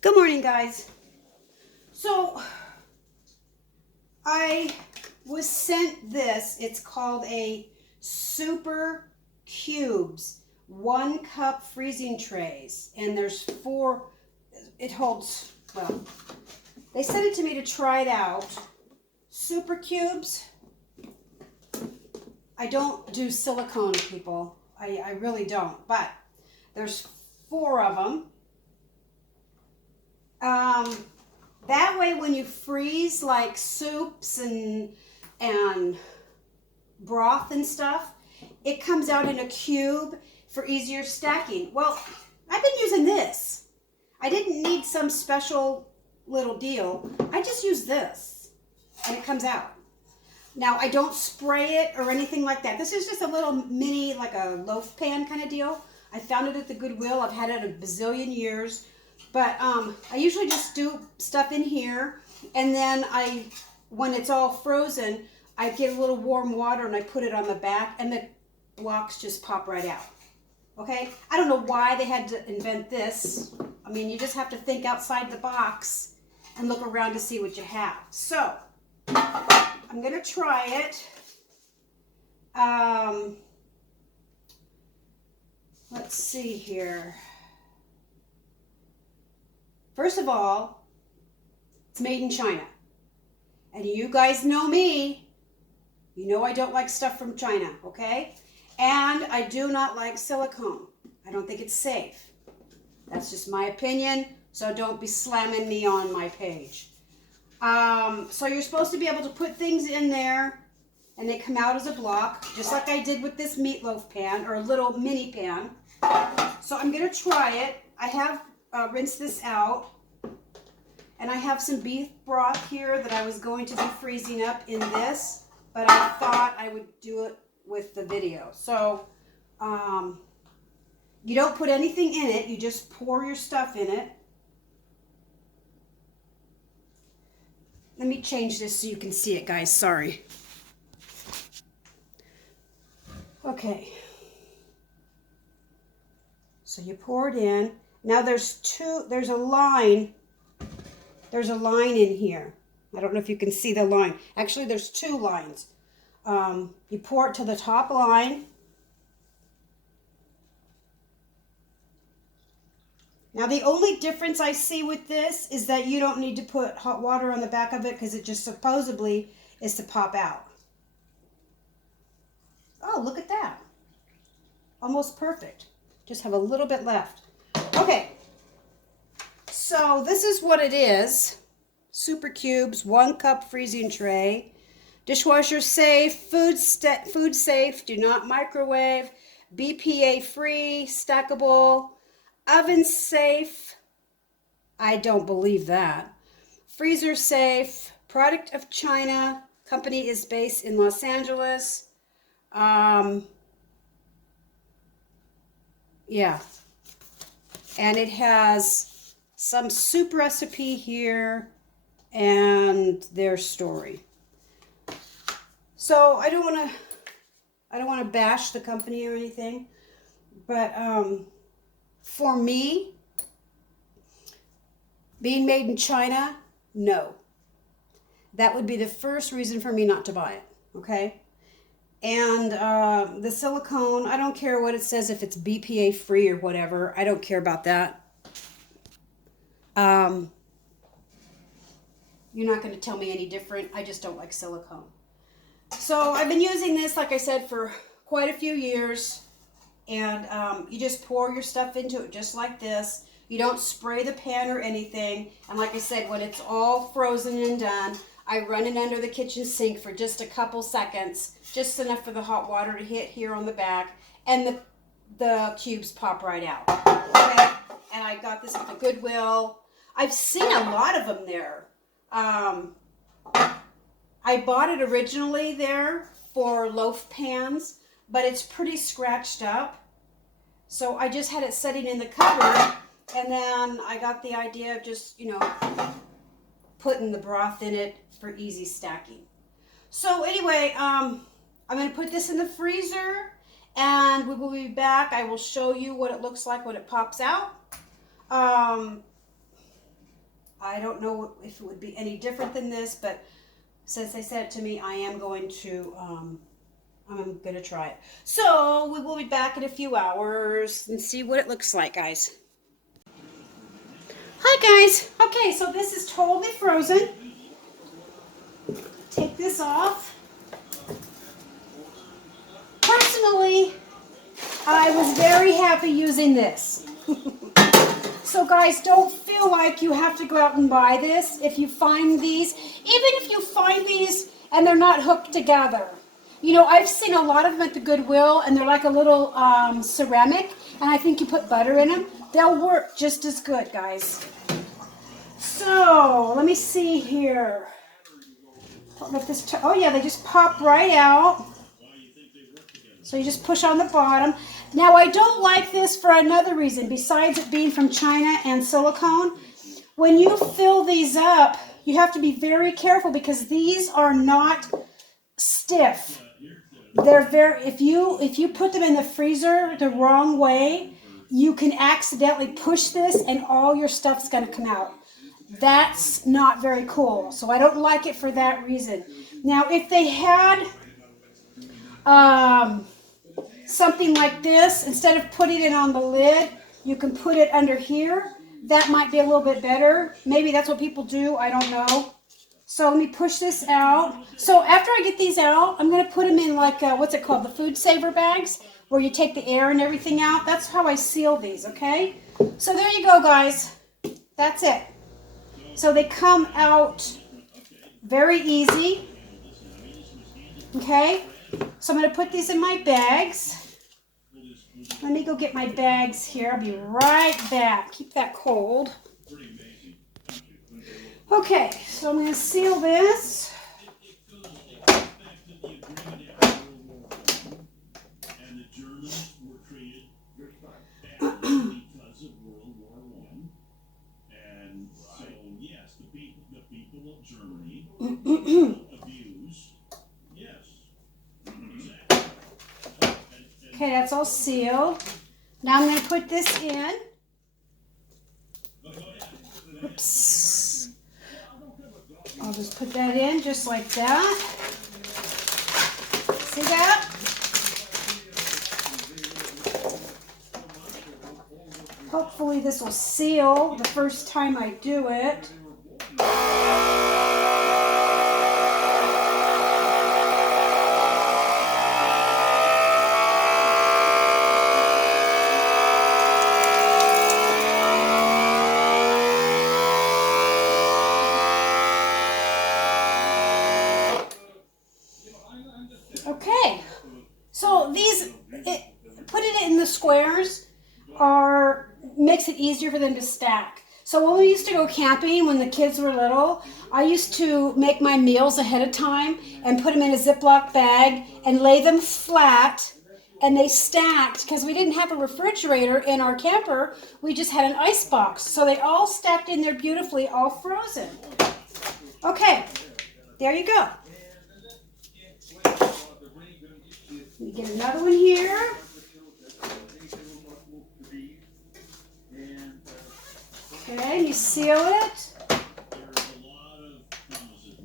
Good morning, guys. So, I was sent this. It's called a Super Cubes 1 cup freezing trays. And there's 4, it holds, well, they sent it to me to try it out. Super Cubes. I don't do silicone, people. I really don't. But there's 4 of them. That way when you freeze like soups and broth and stuff, it comes out in a cube for easier stacking. Well, I've been using this. I didn't need some special little deal. I just use this and it comes out. Now, I don't spray it or anything like that. This is just a little mini, like a loaf pan kind of deal. I found it at the Goodwill. I've had it a bazillion years. But I usually just do stuff in here, and then when it's all frozen, I get a little warm water and I put it on the back, and the blocks just pop right out. Okay? I don't know why they had to invent this. I mean, you just have to think outside the box and look around to see what you have. So, I'm going to try it. Let's see here. First of all, it's made in China. And you guys know me. You know I don't like stuff from China, okay? And I do not like silicone. I don't think it's safe. That's just my opinion, so don't be slamming me on my page. So you're supposed to be able to put things in there, and they come out as a block, just like I did with this meatloaf pan, or a little mini pan. So I'm going to try it. I have rinse this out, and I have some beef broth here that I was going to be freezing up in this, but I thought I would do it with the video. So you don't put anything in it, you just pour your stuff in it. Let me change this so you can see it, guys. Sorry. Okay, so you pour it in. Now there's a line in here. I don't know if you can see the line. Actually, there's 2 lines. You pour it to the top line. Now the only difference I see with this is that you don't need to put hot water on the back of it because it just supposedly is to pop out. Oh, look at that. Almost perfect. Just have a little bit left. Okay. So this is what it is. Super Cubes, 1 cup freezing tray. Dishwasher safe, food safe, do not microwave, BPA free, stackable, oven safe. I don't believe that. Freezer safe, product of China. Company is based in Los Angeles. Yeah. And it has some soup recipe here and their story. So I don't want to bash the company or anything, but for me, being made in China, no. That would be the first reason for me not to buy it, okay? And the silicone, I don't care what it says, if it's BPA free or whatever. I don't care about that. You're not going to tell me any different. I just don't like silicone. So I've been using this, like I said, for quite a few years. And you just pour your stuff into it just like this. You don't spray the pan or anything. And like I said, when it's all frozen and done, I run it under the kitchen sink for just a couple seconds, just enough for the hot water to hit here on the back, and the cubes pop right out. Okay? And I got this at the Goodwill. I've seen a lot of them there. I bought it originally there for loaf pans, but it's pretty scratched up. So I just had it sitting in the cupboard, and then I got the idea of just, putting the broth in it for easy stacking. So anyway, I'm going to put this in the freezer, and we will be back. I will show you what it looks like when it pops out. I don't know if it would be any different than this, but since they said it to me, I am going to try it. So we will be back in a few hours and see what it looks like, guys. Hi, guys. Okay, so this is totally frozen. Take this off. Personally, I was very happy using this. So guys, don't feel like you have to go out and buy this. If you find these, even if you find these and they're not hooked together. You know, I've seen a lot of them at the Goodwill, and they're like a little ceramic, and I think you put butter in them. They'll work just as good, guys. So, let me see here. Oh yeah, they just pop right out. So you just push on the bottom. Now I don't like this for another reason, besides it being from China and silicone. When you fill these up, you have to be very careful because these are not stiff. They're if you put them in the freezer the wrong way, you can accidentally push this and all your stuff's going to come out. That's not very cool. So I don't like it for that reason. Now if they had something like this, instead of putting it on the lid, you can put it under here. That might be a little bit better. Maybe that's what people do. I don't know. So let me push this out. So after I get these out, I'm going to put them in like, what's it called? The food saver bags, where you take the air and everything out. That's how I seal these, okay? So there you go, guys. That's it. So they come out very easy. Okay? So I'm going to put these in my bags. Let me go get my bags here. I'll be right back. Keep that cold. Okay, so I'm going to seal this. Okay, that's all sealed. Now I'm going to put this in. Oops. I'll just put that in just like that. See that? Hopefully this will seal the first time I do it. Okay, so these, putting it in the squares makes it easier for them to stack. So when we used to go camping when the kids were little, I used to make my meals ahead of time and put them in a Ziploc bag and lay them flat, and they stacked because we didn't have a refrigerator in our camper. We just had an ice box. So they all stacked in there beautifully, all frozen. Okay, there you go. Let me get another one here. Okay, you seal it.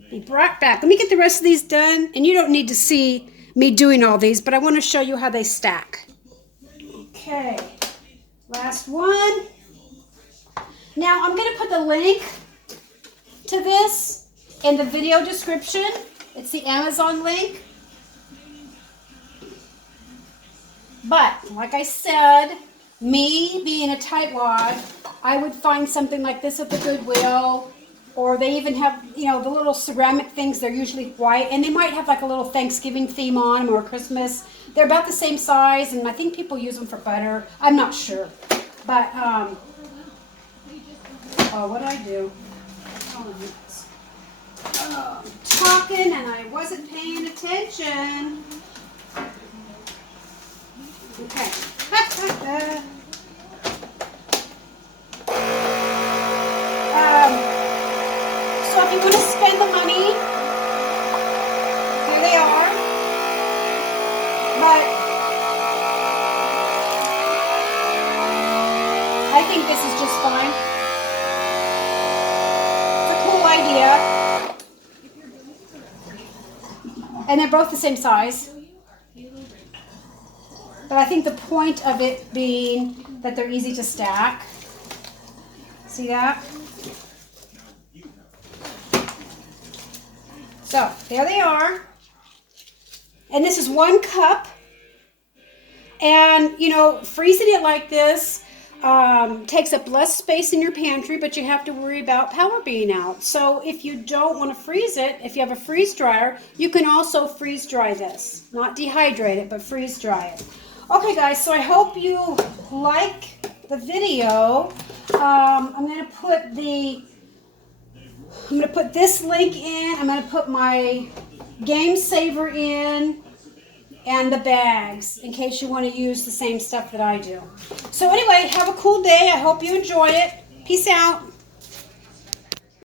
Be brought back. Let me get the rest of these done. And you don't need to see me doing all these, but I want to show you how they stack. Okay, last one. Now I'm going to put the link to this in the video description. It's the Amazon link. But, like I said, me being a tightwad, I would find something like this at the Goodwill, or they even have, you know, the little ceramic things. They're usually white, and they might have like a little Thanksgiving theme on them or Christmas. They're about the same size, and I think people use them for butter. I'm not sure. But, oh, what'd I do? Oh, I'm talking, and I wasn't paying attention. Okay. So if you want to spend the money, here they are. But I think this is just fine. And they're both the same size. But I think the point of it being that they're easy to stack. See that? So, there they are. And this is 1 cup. And, you know, freezing it like this takes up less space in your pantry, but you have to worry about power being out. So if you don't want to freeze it, if you have a freeze dryer, you can also freeze dry this. Not dehydrate it, but freeze dry it. Okay, guys, so I hope you like the video. I'm going to put this link in. I'm going to put my Game Saver in. And the bags, in case you want to use the same stuff that I do. So anyway, have a cool day. I hope you enjoy it. Peace out.